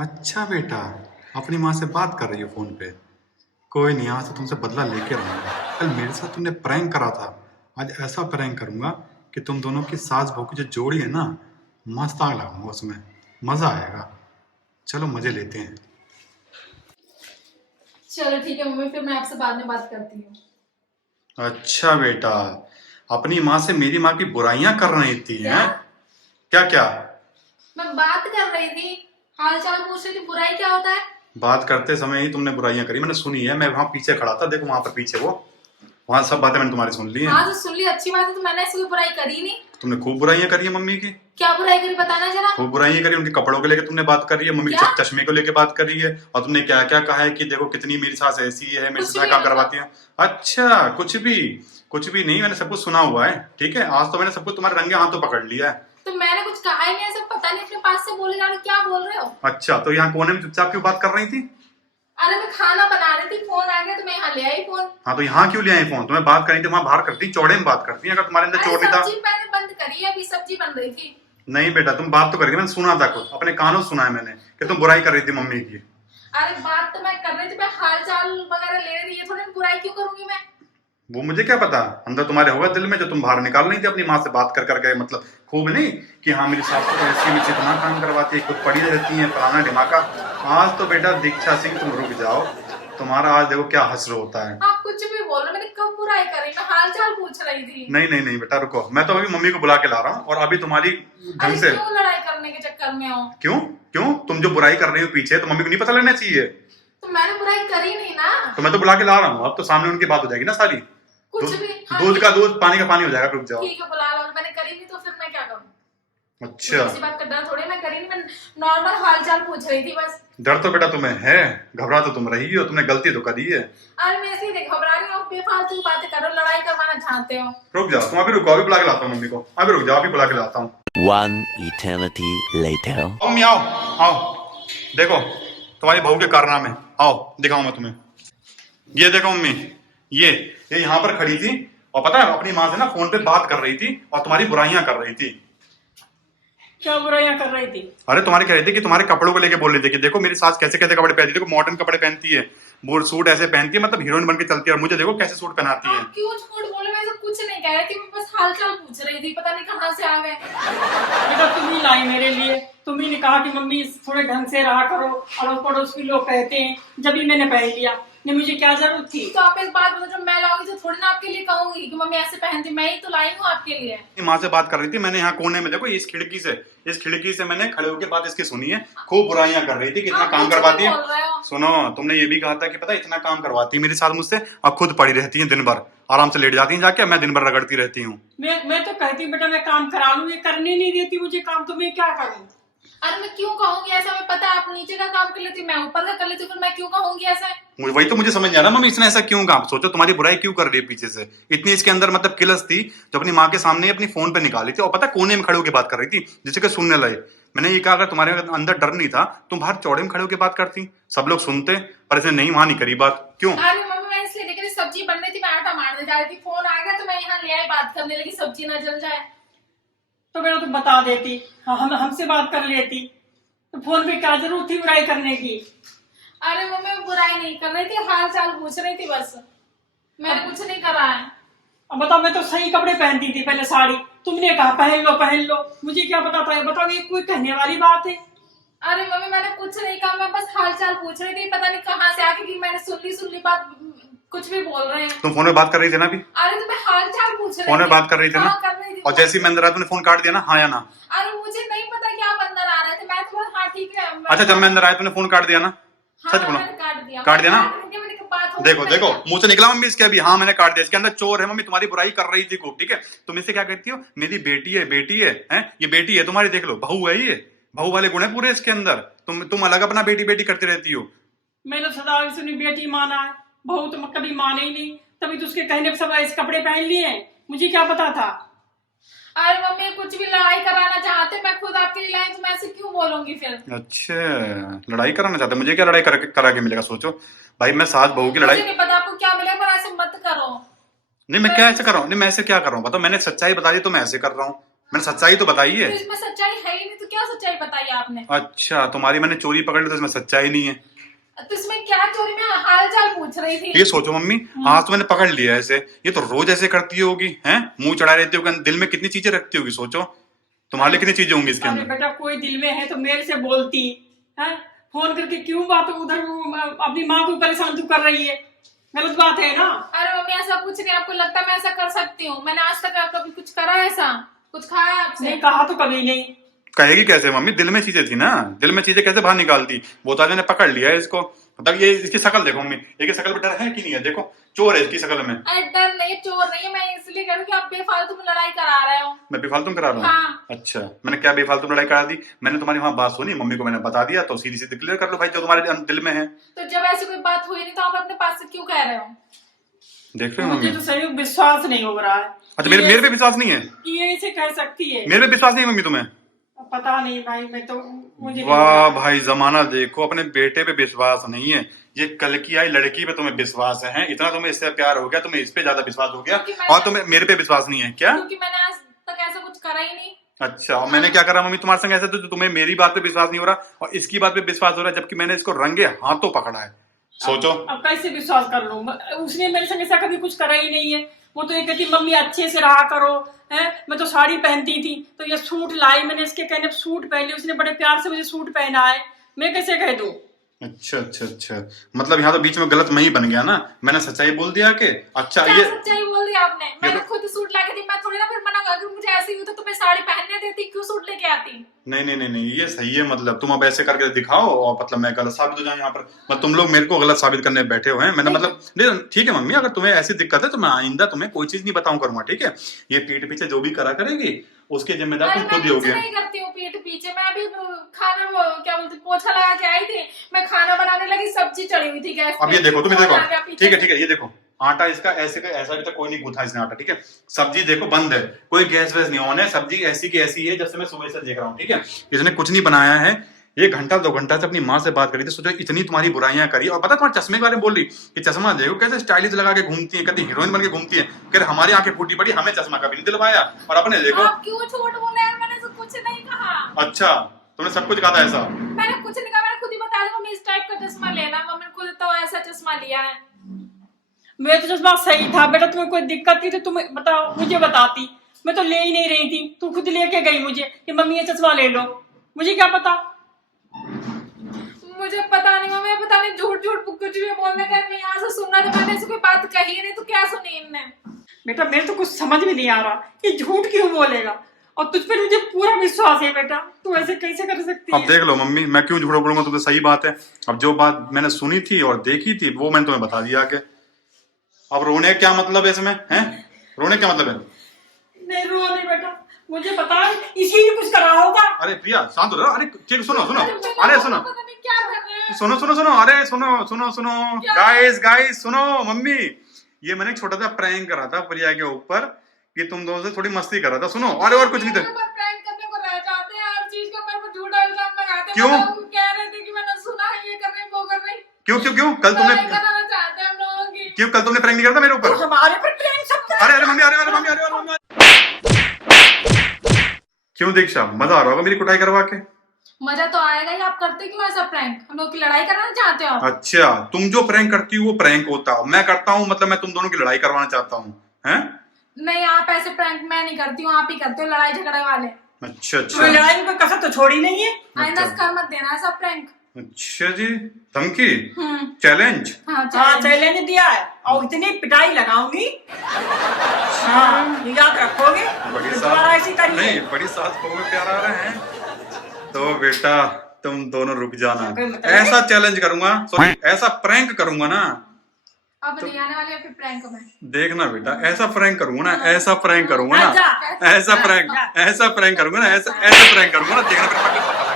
अच्छा बेटा, अपनी माँ से बात कर रही हो फोन पे। कोई नहीं, आज तो तुमसे बदला लेके रहूंगा। कल मेरे साथ तुमने प्रैंक करा था, आज ऐसा प्रैंक करूंगा कि तुम दोनों की सास बहू की जो जोड़ी है ना, मस्त आग लगाऊंगा उसमें। मजा आएगा। चलो मजे लेते हैं। चलो ठीक है मम्मी, फिर मैं आपसे बाद में बात करती हूँ। अच्छा बेटा, अपनी माँ से मेरी माँ की बुराइयां कर रही थी क्या? हैं? क्या क्या? मैं बात कर रही थी, हाल चाल पूछ रही थी, बुराई क्या होता है? बात करते समय ही तुमने बुराइयां करी, मैंने सुनी है। मैं वहां पीछे खड़ा था, देखो वहां पर पीछे वो, वहां सब बातें मैंने तुम्हारी सुन ली हैं। हाँ तो सुन ली, अच्छी बात है, तो मैंने ऐसी कोई बुराई करी नहीं। तुमने खूब बुराइयां करी है मम्मी की। क्या बुराई करी बताना जरा। खूब बुराइयां करी, उनके कपड़ों को लेकर तुमने बात करी है, मम्मी के क्या? चश्मे को लेकर बात करी है, और तुमने क्या क्या कहा है कि देखो कितनी मेरी सास ऐसी है, मेरे कुछ से क्या भी काम मतलब। करवाती है। अच्छा, कुछ भी नहीं, मैंने सब कुछ सुना हुआ है। ठीक है, आज तो मैंने सब कुछ तुम्हारे रंगे हाथों पकड़ लिया है। तो मैंने कुछ कहा ही नहीं, ऐसा पता नहीं अपने पास से बोले जा रहे हो, क्या बोल रहे हो? अच्छा, तो यहाँ कोने में चुपचाप क्यों बात कर रही थी? अरे मैं खाना बना रही थी, फोन आ गया तो मैं यहाँ ले आई फोन। हाँ, तो यहाँ क्यों ले आई फोन? तुम्हें बात करनी थी वहां बाहर करती, चौड़े में बात करती। अगर तुम्हारे अंदर अरे चोर नहीं था। सब्जी मैंने बंद करी है, अभी सब्जी बन रही थी। नहीं बेटा, तुम बात तो कर रही थी, मैंने सुना था, खुद अपने कानों से सुना है मैंने कि तुम बुराई कर रही थी मम्मी की। अरे बात तो मैं कर रही थी, मैं हाल चाल वगैरह ले रही थी, ये थोड़ी ना बुराई क्यों करूंगी मैं। वो मुझे क्या पता, अंदर तुम्हारे होगा दिल में, जो तुम बाहर निकाल रही थी अपनी माँ से बात कर करके। मतलब खूब नहीं कि हाँ मेरी सास तो ऐसी मुझसे इतना काम करवाती है, खुद पड़ी रहती है, फलाना ढिमाका। आज तो बेटा दीक्षा सिंह तुम रुक जाओ, तुम्हारा आज देखो क्या हश्र होता है। आप कुछ भी बोल रहे हो, मैंने कब बुराई करी, मैं हाल चाल पूछ रही थी। नहीं नहीं नहीं बेटा रुको, मैं तो अभी मम्मी को बुला के ला रहा हूँ, और अभी तुम्हारी अरे ढंग से। क्यों लड़ाई करने के चक्कर में हो? क्यों? क्यों तुम जो बुराई कर रही हो पीछे, तो मम्मी को नहीं पता लगना चाहिए? तो मैंने बुराई करी नहीं ना। तो मैं तो बुला के ला रहा हूँ, अब तो सामने उनकी बात हो जाएगी ना सारी। कुछ दूध भी। हाँ दूध का दूध, पानी का पानी हो जाएगा, रुक जाओ। ठीक है, बुला लो, मैंने करी नहीं तो फिर मैं क्या करूँ? अच्छा, किसी बात का डर थोड़ी, मैं करी नहीं, मैं नॉर्मल हाल चाल पूछ रही थी बस। डर तो बेटा तुम्हें है, घबरा तो तुम रही हो, तुमने गलती तो करी है। अरे मैं ऐसे ही घबरा रही हूँ, बेफालतू की बातें कर रहे हो, लड़ाई करवाना चाहते हो। रुक जाओ तुम, अभी रुको, अभी बुला के लाता हूँ मम्मी को, अभी रुक जाओ, अभी बुला के लाता हूँ। One eternity later. मम्मी आओ, आओ, देखो तुम्हारी बहू के कारनामे। आओ दिखाऊं मैं तुम्हें। ये देखो मम्मी, ये यहाँ पर खड़ी थी, और पता है अपनी माँ से ना फोन पे बात कर रही थी, और तुम्हारी बुराइयां कर रही थी। क्या बुराइयां कर रही थी? अरे तुम्हारे कह रही थी कि तुम्हारे कपड़ों को लेके बोल रही थी कि देखो मेरी सास कैसे कैसे कपड़े पहनती है, देखो मॉडर्न कपड़े पहनती है, बोल सूट ऐसे पहनती है, मतलब हीरोइन बन के चलती है, और मुझे देखो कैसे सूट पहनाती है। आप क्यों झूठ बोले, मैं ऐसा कुछ नहीं कह रही थी, मैं बस हाल चाल पूछ रही थी, पता नहीं कहाँ से आ गए। बेटा तुम ही लाई मेरे लिए, तुम ही ने कहा कि मम्मी थोड़े ढंग से रहा करो, अड़ोस पड़ोस भी लोग कहते हैं, जब भी मैंने पहन लिया। नहीं मुझे क्या जरूरत थी? तो आप एक बात बताओ, जब मैं लाऊंगी तो थोड़ी ना आपके लिए कहूंगी कि मम्मी ऐसे पहनती, मैं ही तो लाई हूँ आपके लिए। माँ से बात कर रही थी, मैंने यहाँ कोने में देखो इस खिड़की से मैंने खड़े होकर बात इसकी सुनी है। खूब बुराइयां कर रही थी, कितना आप काम कुछ भी करवाती है। बोल रहे हो। सुनो, तुमने ये भी कहा था कि पता है इतना काम करवाती है मेरे साथ मुझसे, और खुद पड़ी रहती है दिन भर, आराम से लेट जाती है जाके, मैं दिन भर रगड़ती रहती हूँ। मैं तो कहती हूँ बेटा मैं काम करा लूँ, ये करने नहीं देती मुझे काम, तो मैं क्या करूँ? अरे मैं क्यों कहूंगी ऐसा, मैं पता है आप नीचे का काम कर लेती, मैं ऊपर का कर लेती, फिर मैं क्यों कहूंगी ऐसा? वही तो मुझे समझ नहीं आ रहा मम्मी, इसने ऐसा क्यों कहा? सोचो तुम्हारी बुराई क्यों कर रही है पीछे से, इतनी इसके अंदर मतलब किलस थी, जो अपनी माँ के सामने ही अपनी फोन पे निकाली थी, और पता कोने में खड़े होकर बात कर रही थी, जिसे कि सुनने लगे। मैंने ये कहा अगर तुम्हारे अंदर डर नहीं था, तुम बाहर चौड़े में खड़े होकर बात करती, सब लोग सुनते, पर इसने नहीं, वहां नहीं करी बात। क्यों? अरे मम्मी मैं इसलिए लेकिन सब्जी बन रही थी, मैं आटा मारने जा रही थी, फोन आ गया तो मैं यहाँ ले आई, बात करने लगी, सब्जी ना जल जाए। तो बेटा तुम बता देती, हाँ हमसे बात कर लेती, तो फोन पे क्या जरूरत थी बुराई करने की? अरे मम्मी मैं बुराई नहीं कर रही थी, हाल चाल पूछ रही थी बस, मैंने कुछ नहीं करा है। अब बताओ, मैं तो सही कपड़े पहनती थी पहले, साड़ी, तुमने कहा पहन लो, मुझे क्या पता था? बताओ ये कोई कहने वाली बात है? अरे मम्मी मैंने कुछ नहीं कहा, मैं बस हाल चाल पूछ रही थी, पता नहीं कहाँ से आके कि मैंने सुन ली बात, कुछ भी बोल रहे हैं। तुम फोन में बात कर रही थी ना अभी? अरे तो मैं हाल चाल पूछ रही थी। फोन में बात कर रही थी ना? हाँ, कर रही थी। और जैसे ही मैं अंदर आया तुमने फोन काट दिया ना, हाँ या ना? अरे मुझे नहीं पता कि आप अंदर आ रहे थे, मैं तो हाँ ठीक है। अच्छा, जब मैं अंदर आया तुमने फोन काट दिया ना? हाँ, सच बोलो। मैंने काट दिया। काट दिया ना? मैंने कहा बात हो देखो गई, देखो, मैंने मुंह से निकला मम्मी इसके अभी, हाँ मैंने काट दिया, इसके अंदर चोर है। मम्मी तुम्हारी बुराई कर रही थी खूब, ठीक है? तुम इसे क्या कहती हो? मेरी बेटी है, हैं? ये बेटी है तुम्हारी, देख लो, बहू है ये, बहू वाले गुण है पूरे इसके अंदर। तुम अलग अपना बेटी बेटी करती रहती हो। मैंने तो सदा सुनी बेटी माना है, बहू तो कभी माने ही नहीं, तभी तो उसके कहने पर सब ऐसे कपड़े पहन लिए हैं, मुझे क्या पता था? अरे मम्मी कुछ भी लड़ाई कराना चाहते, मैं खुद आपके लिए लाई, तो मैं ऐसे क्यों बोलूंगी फिर? अच्छा, लड़ाई कराना चाहते? मुझे क्या लड़ाई करा के मिलेगा? सोचो भाई, मैं सास बहू की लड़ाई। मुझे नहीं पता आपको क्या मिलेगा, पर ऐसे मत करो। नहीं, मैं क्या ऐसे कर रहा हूँ? नहीं, मैं ऐसे क्या कर रहा हूँ बताओ? मैंने सच्चाई बता दी तो मैं ऐसे कर रहा हूँ। मैंने सच्चाई तो बताई है। तो इसमें सच्चाई है ही नहीं, तो क्या सच्चाई बताई आपने? अच्छा, तुम्हारी मैंने चोरी पकड़ ली तो इसमें सच्चाई नहीं है। तो इसमें क्या चोरी, मैं हाल चाल पूछ रही थी। ये सोचो मम्मी, आज तो मैंने पकड़ लिया ऐसे, ये तो रोज ऐसे करती होगी, हैं? मुंह चढ़ा रहती होगी, दिल में कितनी चीजें रखती होगी, सोचो तुम्हारे लिए कितनी चीजें होंगी इसके अरे अंदर। बेटा कोई दिल में है तो मेरे से बोलती है, फोन करके क्यों बात उधर अपनी माँ को परेशान तू कर रही है, गलत बात है ना। अरे मम्मी ऐसा कुछ नहीं, आपको लगता है मैं ऐसा कर सकती हूँ? मैंने आज तक कभी कुछ करा है ऐसा? कुछ खाया है आपसे? नहीं कहा तो कभी नहीं। कहेगी कैसे मम्मी, दिल में चीजें थी ना, दिल में चीजें कैसे बाहर निकालती। वो तो आज मैंने पकड़ लिया है इसको, मतलब ये इसकी शक्ल देखो मम्मी, ये शक्ल में डर है कि नहीं है, देखो चोर है इसकी शक्ल में। अरे डर नहीं, चोर नहीं है, मैं इसलिए कह रही हूँ कि आप बेफालतू में लड़ाई करा रहे हो। मैं बेफालतू करा रहा हूँ? हाँ। अच्छा, मैंने क्या बेफालतू में लड़ाई करा दी? मैंने तुम्हारी वहाँ बात सुनी, मम्मी को मैंने बता दिया, तो सीधी सीधी क्लियर कर लो भाई जो तुम्हारे दिल में है। तो जब ऐसी कोई बात हुई नहीं तो आप अपने पास से क्यों कह रहे हो? देख रहे हो मुझे मम्मी? तो सही विश्वास नहीं हो रहा है अच्छा, मेरे पे विश्वास नहीं है? कि ये इसे कह सकती है। मेरे पे विश्वास नहीं है मम्मी तुम्हें? पता नहीं भाई, मैं तो मुझे नहीं वाह पता। भाई, जमाना देखो, अपने बेटे पे विश्वास नहीं है, ये कल की आई लड़की पे तुम्हें विश्वास है। इतना तुम्हें इससे प्यार हो गया, तुम्हें इस पे ज्यादा विश्वास हो गया, और तुम्हें मेरे पे विश्वास नहीं है क्या? क्योंकि मैंने आज तक ऐसा कुछ करा ही नहीं। अच्छा, और मैंने क्या करा मम्मी तुम्हारे संग ऐसे, तो तुम्हें मेरी बात पे विश्वास नहीं हो रहा और इसकी बात पे विश्वास हो रहा है, जबकि मैंने इसको रंगे हाथों पकड़ा है। सोचो अब कैसे विश्वास कर लूं? उसने मेरे संग ऐसा कभी कुछ करा ही नहीं है। वो तो ये कहती मम्मी अच्छे से रहा करो, है मैं तो साड़ी पहनती थी तो ये सूट लाई, मैंने इसके कहने पे सूट पहनी, उसने बड़े प्यार से मुझे सूट पहना है, मैं कैसे कह दूं? अच्छा अच्छा अच्छा, मतलब यहाँ तो बीच में गलत मैं ही बन गया ना, मैंने सच्चाई बोल दिया कि अच्छा क्या ये सच्चाई बोल दी आपने? मैंने तो- खुद सूट लाके दी, मैं थोड़ी ना फिर मना, अगर मुझे ऐसी हुई तो मैं साड़ी पहनने देती, क्यों सूट लेके आती? नहीं नहीं नहीं नहीं, ये सही है, मतलब तुम अब ऐसे करके दिखाओ और मतलब मैं गलत साबित हो जाऊं यहाँ पर, मतलब तुम लोग मेरे को गलत साबित करने बैठे हुए हैं। मैंने मतलब नहीं, ठीक है मम्मी, अगर तुम्हें ऐसी दिक्कत है तो मैं आइंदा तुम्हें कोई चीज नहीं बताऊं करूंगा, ठीक है? ये पीठ पीछे जो भी करा करेगी उसके जिम्मेदार अरे तुम मैं खुद ही कुछ होगे। नहीं करती हूँ पीठ पीछे, मैं अभी खाना वो क्या बोलते पोछा लगा के आई थी, मैं खाना बनाने लगी, सब्जी चढ़ी हुई थी गैस पे। अब ये देखो, तुम फोन देखो, आ गया पीछे ठीक है से। ठीक है, ये देखो आटा इसका ऐसे का ऐसा अभी तक कोई नहीं गूंथा इसने आटा, ठीक है? सब्जी देखो बंद है, कोई गैस वैस नहीं ऑन है, सब्जी ऐसी की ऐसी है जब से मैं सुबह से देख रहा हूँ, ठीक है? इसने कुछ नहीं बनाया है। ये घंटा 2 घंटा से अपनी माँ से बात करी थी, सोचो इतनी तुम्हारी बुराइयां करी, और पता तुम्हारे चश्मे के बारे में बोल रही कि चश्मा देखो कैसे स्टाइलिश लगा के घूमती है, कहती हीरोइन बन के घूमती है, कह हमारी आंखें फूटी पड़ी, हमें चश्मा कभी नहीं दिलवाया, और अपने देखो। आप क्यों झूठ बोले यार, मैंने तो कुछ नहीं कहा। अच्छा, तुमने सब कुछ कहा था ऐसा? मैंने कुछ नहीं कहा, मैंने खुद ही बता दिया मम्मी इस टाइप का चश्मा लेना, मम्मी ने खुद तो ऐसा चश्मा लिया है। मेरा तो चश्मा सही था बेटा, तुम्हें कोई दिक्कत थी तो तुम बताओ, मुझे बताती, मैं तो ले ही नहीं रही थी, तू खुद लेके गई मुझे कि मम्मी ये चश्मा ले लो, मुझे क्या पता? मुझे पता नहीं मम्मी, पता नहीं झूठ झूठ कुछ भी बोलने का नहीं, यहाँ से सुनना तो मैंने ऐसी कोई बात कही ही नहीं, तो क्या सुनी इनने? बेटा मेरे तो कुछ समझ में नहीं आ रहा, ये झूठ क्यों बोलेगा, और तुझ पर मुझे पूरा विश्वास है बेटा, तू ऐसे कैसे कर सकती अब है? देख लो मम्मी, मैं क्यों झूठ बोलूंगा, तुमसे सही बात है। अब जो बात मैंने सुनी थी और देखी थी वो मैंने तुम्हें बता दिया आगे। अब रोने क्या मतलब है इसमें, हैं? रोने क्या मतलब है? नहीं रो नहीं बेटा, मुझे पता है इसी ने कुछ करा होगा। अरे प्रिया शांत हो जाओ, अरे ठीक, सुनो सुनो, अरे सुनो पता नहीं क्या कर रहे हैं। सुनो सुनो सुनो, अरे सुनो सुनो सुनो, गाइस गाइस सुनो, मम्मी ये मैंने एक छोटा सा प्रैंक करा था प्रिया के ऊपर कि तुम दोनों से थोड़ी मस्ती कर रहा था, सुनो, अरे और कुछ नहीं था। मेरे ऊपर prank करने को रह जाते हैं, हर चीज का मेरे पर झूठा इल्जाम लगाते हैं। क्यों? मतलब कह रहे थे कि मैंने सुना है ये कर रही वो कर रही। क्यों क्यों क्यों कल तुमने लड़ाई कराना चाहते हैं हम लोगों की। क्यों कल तुमने प्रैंक नहीं करा था मेरे ऊपर? तो हमारे पर प्रेम सब कर- अरे अरे मम्मी, अरे अरे मम्मी, अरे अरे मम्मी, क्यों दीक्षा, मजा आ रहा होगा मेरी कुटाई करवा के? मजा तो आएगा ही, आप करते क्यों ऐसा प्रैंक? हम लोग की लड़ाई कराना चाहते हो आप? अच्छा, तुम जो प्रैंक करती हो वो प्रैंक होता है, मैं करता हूँ मतलब मैं तुम दोनों की लड़ाई करवाना चाहता हूँ, हैं? नहीं, आप ऐसे प्रैंक मैं नहीं करती हूँ, आप ही करते हो लड़ाई झगड़े वाले। अच्छा अच्छा तुम्हें लड़ाई में कोई कसर तो छोड़ी नहीं है। आइंदा कर मत देना ऐसा प्रैंक। अच्छा जी, धमकी, चैलेंज। हाँ हाँ चलो। चैलेंज दिया है और इतनी पिटाई लगाऊंगी, हाँ याद रखोगे, बड़ी दोबारा ऐसी सास करिए। नहीं, बड़ी सास बहू में प्यार आ रहे हैं, तो बेटा तुम दोनों रुक जाना, कोई मतलब ऐसा चैलेंज करूंगा, सॉरी ऐसा प्रैंक करूंगा ना, अब नहीं आने वाली आपकी प्रैंक में। देखना बेटा, ऐसा प्रैंक करूंगा ना, ऐसा प्रैंक करूंगा ना, जा, ऐसा प्रैंक करूंगा ना, ऐसा प्रैंक करूंगा ना, देखना फिर पक्का